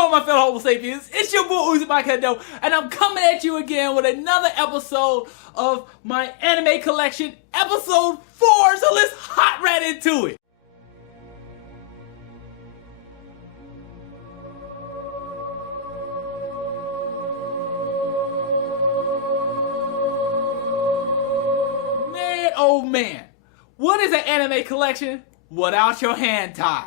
going, my fellow Homo sapiens? It's your boy Uzi by Hadou, and I'm coming at you again with another episode of my anime collection, episode 4. So let's hop right into it. Man, oh man, what is an anime collection without your hentai?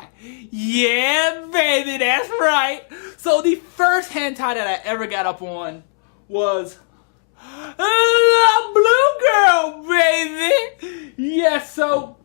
Yeah, baby, that's right. So the first hentai that I ever got up on was Lablue Girl, baby. Yeah, so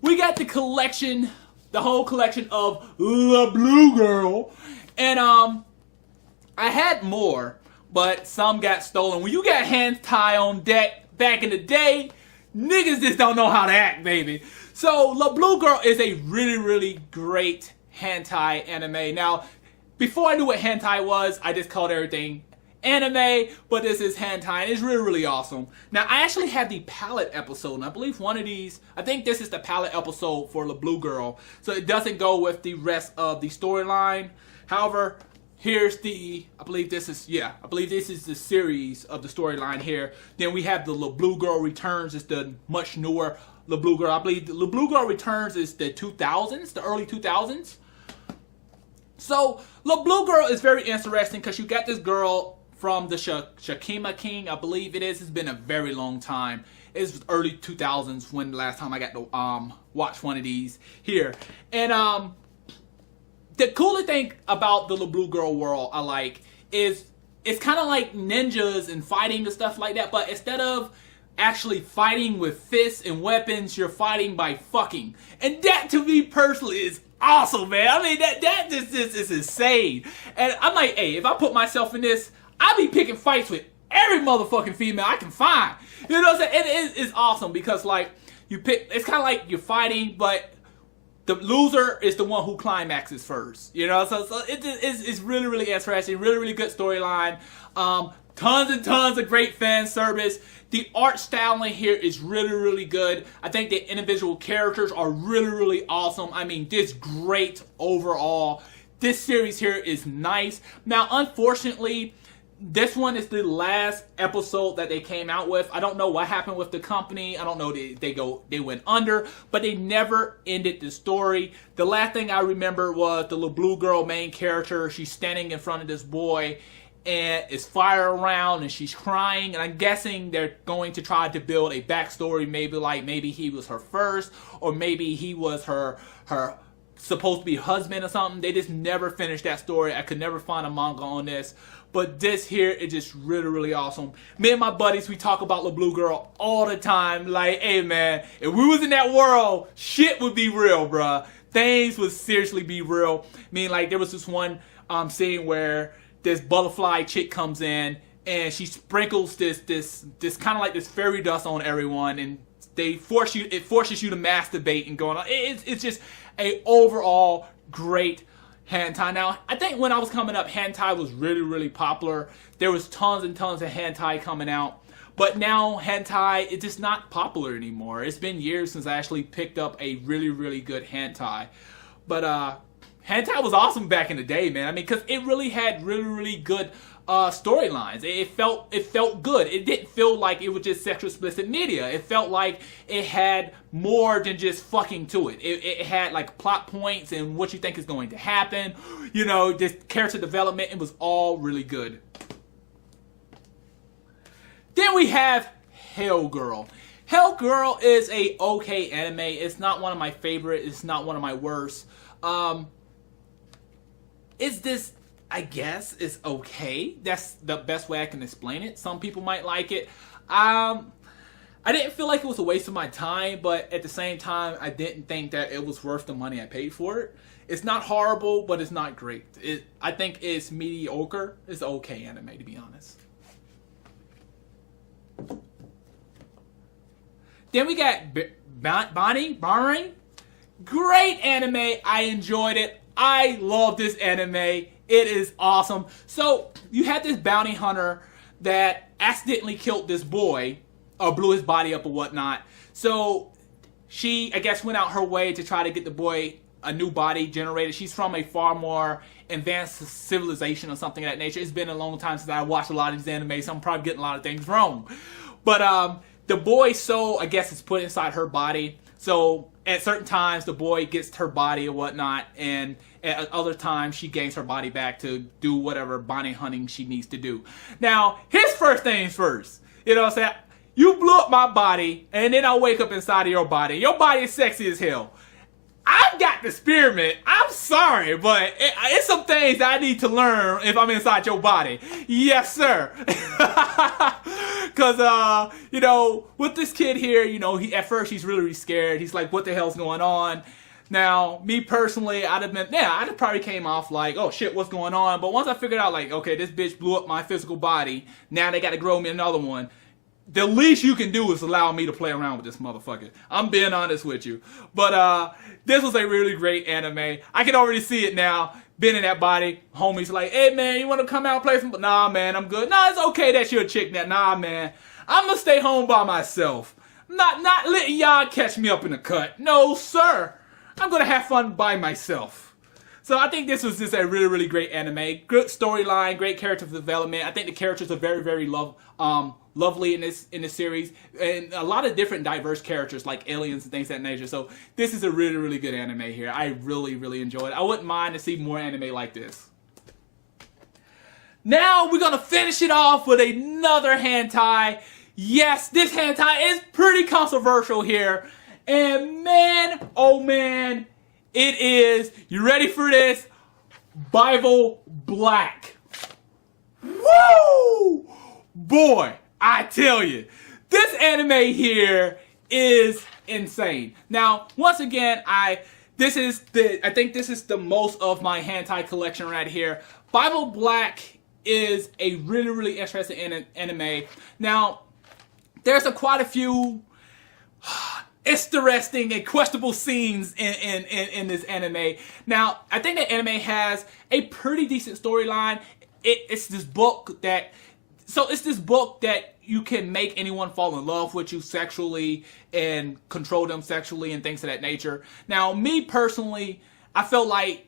we got the collection, the whole collection of Lablue Girl, and I had more, but some got stolen. When you got hentai on deck back in the day, niggas just don't know how to act, baby. So, Lablue Girl is a really great hentai anime. Now, before I knew what hentai was, I just called everything anime, but this is hentai, and it's really awesome. Now, I actually had the palette episode, and I believe one of these, I think this is the palette episode for Lablue Girl, so it doesn't go with the rest of the storyline. However, here's the, I believe this is the series of the storyline here. Then we have the Lablue Girl Returns. It's the much newer Lablue Girl. I believe the Lablue Girl Returns is the 2000s, the early 2000s. So, Lablue Girl is very interesting because you got this girl from the Shakima King, I believe it is. It's been a very long time. It's early 2000s when the last time I got to watch one of these here. And the cooler thing about the Lablue Girl world I like is it's kind of like ninjas and fighting and stuff like that, but instead of actually fighting with fists and weapons, you're fighting by fucking. And that to me personally is awesome, man. I mean, that just is insane. And I'm like, hey, if I put myself in this, I'd be picking fights with every motherfucking female I can find. You know what I'm saying? It's awesome because like you pick, it's kind of like you're fighting, but the loser is the one who climaxes first, you know. So it's really interesting, really good storyline. Tons and tons of great fan service. The art styling here is really good. I think the individual characters are really awesome. I mean, this great overall. This series here is nice. Now, unfortunately, this one is the last episode that they came out with. I don't know what happened with the company. I don't know, they went under, but they never ended the story. The last thing I remember was the Lablue Girl main character. She's standing in front of this boy, and it's fire around, and she's crying. And I'm guessing they're going to try to build a backstory. Maybe he was her first, or maybe he was her supposed to be husband or something. They just never finished that story. I could never find a manga on this. But this here is just really awesome. Me and my buddies, we talk about Lablue Girl all the time. Like, hey man, if we was in that world, shit would be real, bruh. Things would seriously be real. I mean, like, there was this one scene where this butterfly chick comes in and she sprinkles this kind of like this fairy dust on everyone, and it forces you to masturbate and going on. It's just a overall great hentai. Now, I think when I was coming up, hentai was really popular. There was tons and tons of hentai coming out. But now, hentai is just not popular anymore. It's been years since I actually picked up a really good hentai. But, hentai was awesome back in the day, man. I mean, because it really had really good storylines. It felt good. It didn't feel like it was just sexual explicit media. It felt like it had more than just fucking to it. It had like plot points and what you think is going to happen. You know, this character development. It was all really good. Then we have Hell Girl. Hell Girl is a okay anime. It's not one of my favorite. It's not one of my worst. Is this, I guess, is okay. That's the best way I can explain it. Some people might like it. I didn't feel like it was a waste of my time, but at the same time, I didn't think that it was worth the money I paid for it. It's not horrible, but it's not great. I think it's mediocre. It's okay anime, to be honest. Then we got Birdy. Great anime. I enjoyed it. I love this anime. It is awesome. So, you had this bounty hunter that accidentally killed this boy, or blew his body up or whatnot. So, she, I guess, went out her way to try to get the boy a new body generated. She's from a far more advanced civilization or something of that nature. It's been a long time since I watched a lot of these animes, so I'm probably getting a lot of things wrong. But the boy's soul, I guess, is put inside her body. So at certain times, the boy gets her body or whatnot, and at other times, she gains her body back to do whatever bounty hunting she needs to do. Now, his first things first. You know what I'm saying? You blew up my body, and then I wake up inside of your body. Your body is sexy as hell. I've got the spearmint. I'm sorry, but it's some things I need to learn if I'm inside your body. Yes, sir. Because, you know, with this kid here, you know, at first he's really, really scared. He's like, what the hell's going on? Now, me personally, I'd have probably came off like, oh shit, what's going on? But once I figured out like, okay, this bitch blew up my physical body. Now they got to grow me another one. The least you can do is allow me to play around with this motherfucker. I'm being honest with you. But this was a really great anime. I can already see it now. Been in that body. Homie's like, hey man, you want to come out and play some? Nah man, I'm good. Nah, it's okay that you're a chick now. Nah man, I'm going to stay home by myself. Not letting y'all catch me up in the cut. No sir. I'm going to have fun by myself. So I think this was just a really, really great anime. Good storyline, great character development. I think the characters are very, very lovely in this series, and a lot of different diverse characters like aliens and things of that nature. So this is a really, really good anime here. I really, really enjoy it. I wouldn't mind to see more anime like this. Now we're gonna finish it off with another hentai. Yes, this hentai is pretty controversial here, and man, oh man, it is. You ready for this? Bible Black. Woo! Boy, I tell you, this anime here is insane. Now, once again, I think this is the most of my hentai collection right here. Bible Black is a really, really interesting anime. Now, there's quite a few interesting and questionable scenes in this anime. Now, I think the anime has a pretty decent storyline. It's this book that you can make anyone fall in love with you sexually and control them sexually and things of that nature. Now, me personally, I felt like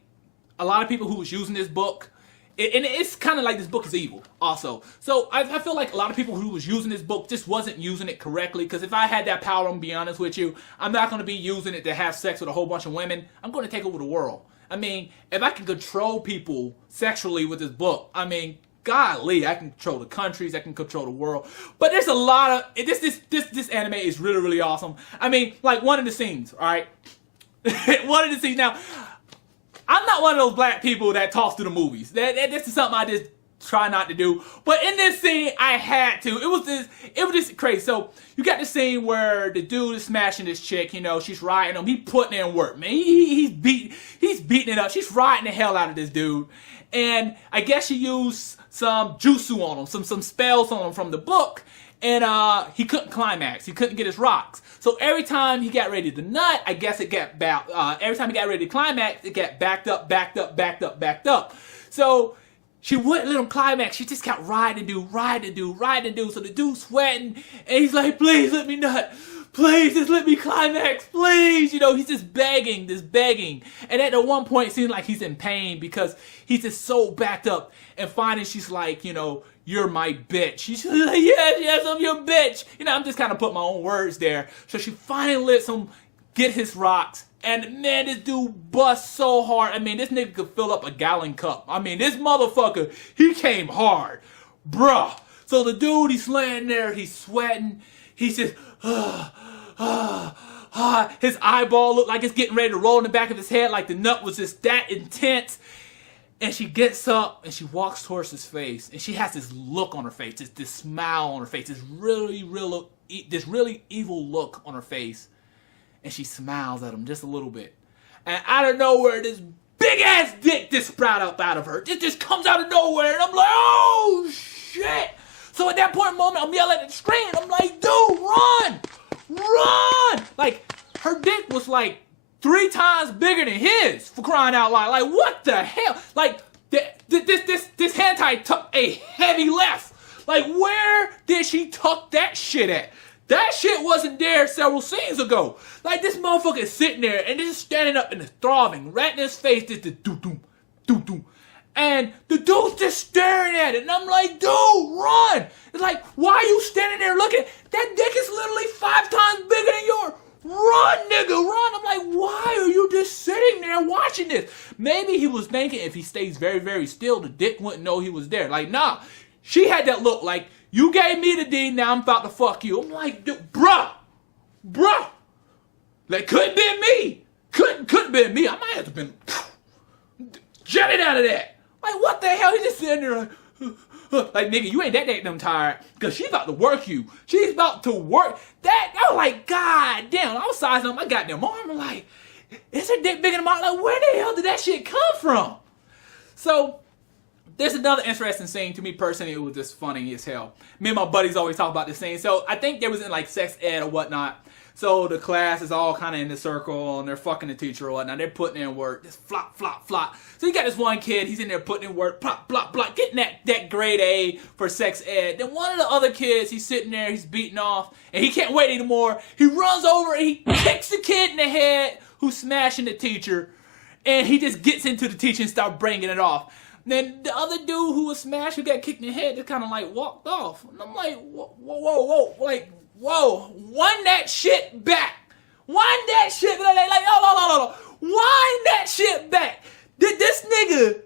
a lot of people who was using this book, and it's kind of like this book is evil also. So I feel like a lot of people who was using this book just wasn't using it correctly, because if I had that power, I'm going to be honest with you, I'm not going to be using it to have sex with a whole bunch of women. I'm going to take over the world. I mean, if I can control people sexually with this book, I mean, golly, I can control the countries, I can control the world. But there's a lot of this anime is really, really awesome. I mean, like one of the scenes, all right? One of the scenes. Now, I'm not one of those black people that talks to the movies. This is something I just try not to do. But in this scene, I had to. It was just crazy. So you got the scene where the dude is smashing this chick. You know, she's riding him. He putting in work, man. He's beating it up. She's riding the hell out of this dude. And I guess she used some jutsu on him, some spells on him from the book, and he couldn't climax. He couldn't get his rocks. So every time he got ready to nut, I guess it got back. Every time he got ready to climax, it got backed up. So she wouldn't let him climax. She just kept riding dude. So the dude's sweating, and he's like, "Please let me nut. Please just let me climax, please." You know, he's just begging. And at one point, it seems like he's in pain because he's just so backed up. And finally, she's like, you know, "You're my bitch." She's like, yes, I'm your bitch. You know, I'm just kind of putting my own words there. So she finally lets him get his rocks. And man, this dude busts so hard. I mean, this nigga could fill up a gallon cup. I mean, this motherfucker, he came hard. Bruh. So the dude, he's laying there, he's sweating. He's just, his eyeball looked like it's getting ready to roll in the back of his head, like the nut was just that intense. And she gets up and she walks towards his face, and she has this look on her face, this smile on her face, this really evil look on her face. And she smiles at him just a little bit. And out of nowhere, this big ass dick just sprout up out of her. It just comes out of nowhere, and I'm like, oh shit! So at that point in moment, I'm yelling at the screen. I'm like, dude, run! Like, her dick was like 3 times bigger than his, for crying out loud. Like, what the hell? Like, this hentai took a heavy left. Like, where did she tuck that shit at? That shit wasn't there several scenes ago. Like, this motherfucker is sitting there and just standing up and it's throbbing right in his face. Just do-doom. And the dude's just staring at it. And I'm like, dude, run. It's like, why are you standing there looking? That dick is literally 5 times bigger than yours. Run, nigga, run. I'm like, why are you just sitting there watching this? Maybe he was thinking if he stays very, very still, the dick wouldn't know he was there. Like, nah. She had that look like, you gave me the D, now I'm about to fuck you. I'm like, dude, bruh. That couldn't be me. Couldn't be me. I might have been jetted out of that. Like, what the hell? He just sitting there like, nigga, you ain't that damn tired. Because she's about to work you. She's about to work. I was like, God damn. I was sizing up my goddamn arm. I'm like, is her dick bigger than mine? Like, where the hell did that shit come from? So, there's another interesting scene. To me personally, it was just funny as hell. Me and my buddies always talk about this scene. So, I think there was in like sex ed or whatnot. So the class is all kind of in the circle and they're fucking the teacher or whatnot. They're putting in work. Just flop, flop, flop. So you got this one kid, he's in there putting in work, plop, plop, plop, getting that grade A for sex ed. Then one of the other kids, he's sitting there, he's beating off, and he can't wait anymore. He runs over and he kicks the kid in the head who's smashing the teacher. And he just gets into the teacher and starts bringing it off. Then the other dude who was smashed, who got kicked in the head, just kind of like walked off. And I'm like, whoa, like, whoa, wind that shit back. Wind that shit back. Like, no. Wind that shit back. Did this nigga,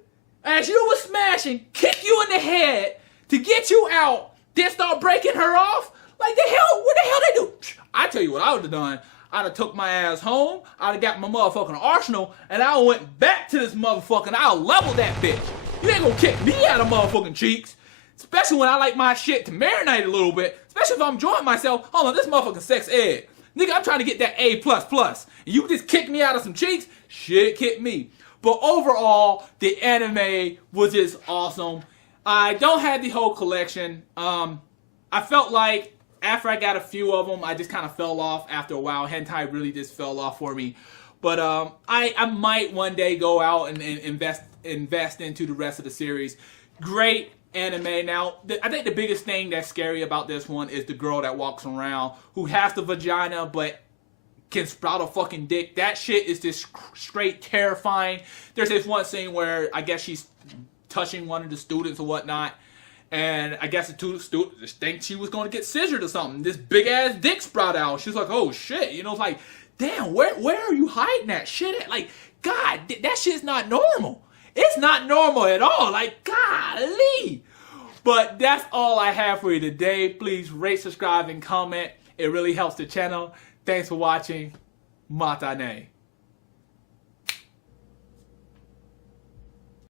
as you was smashing, kick you in the head to get you out, then start breaking her off? Like, what the hell they do? I tell you what I would have done. I'd have took my ass home, I'd have got my motherfucking arsenal, and I went back to this motherfucker and I'll level that bitch. You ain't gonna kick me out of motherfucking cheeks. Especially when I like my shit to marinate a little bit. Especially if I'm enjoying myself. Hold on, this motherfucking sex ed. Nigga, I'm trying to get that A++. And you just kick me out of some cheeks? Shit kick me. But overall, the anime was just awesome. I don't have the whole collection. I felt like after I got a few of them, I just kind of fell off after a while. Hentai really just fell off for me. But I might one day go out and invest into the rest of the series. Great anime. Now, I think the biggest thing that's scary about this one is the girl that walks around who has the vagina but can sprout a fucking dick. That shit is just straight terrifying. There's this one scene where I guess she's touching one of the students or whatnot, and I guess the two students think she was going to get scissored or something. This big ass dick sprout out. She's like, oh shit. You know, it's like, damn, where are you hiding that shit at? Like, God, that shit's not normal. It's not normal at all. Like, golly. But that's all I have for you today. Please rate, subscribe, and comment. It really helps the channel. Thanks for watching. Matane.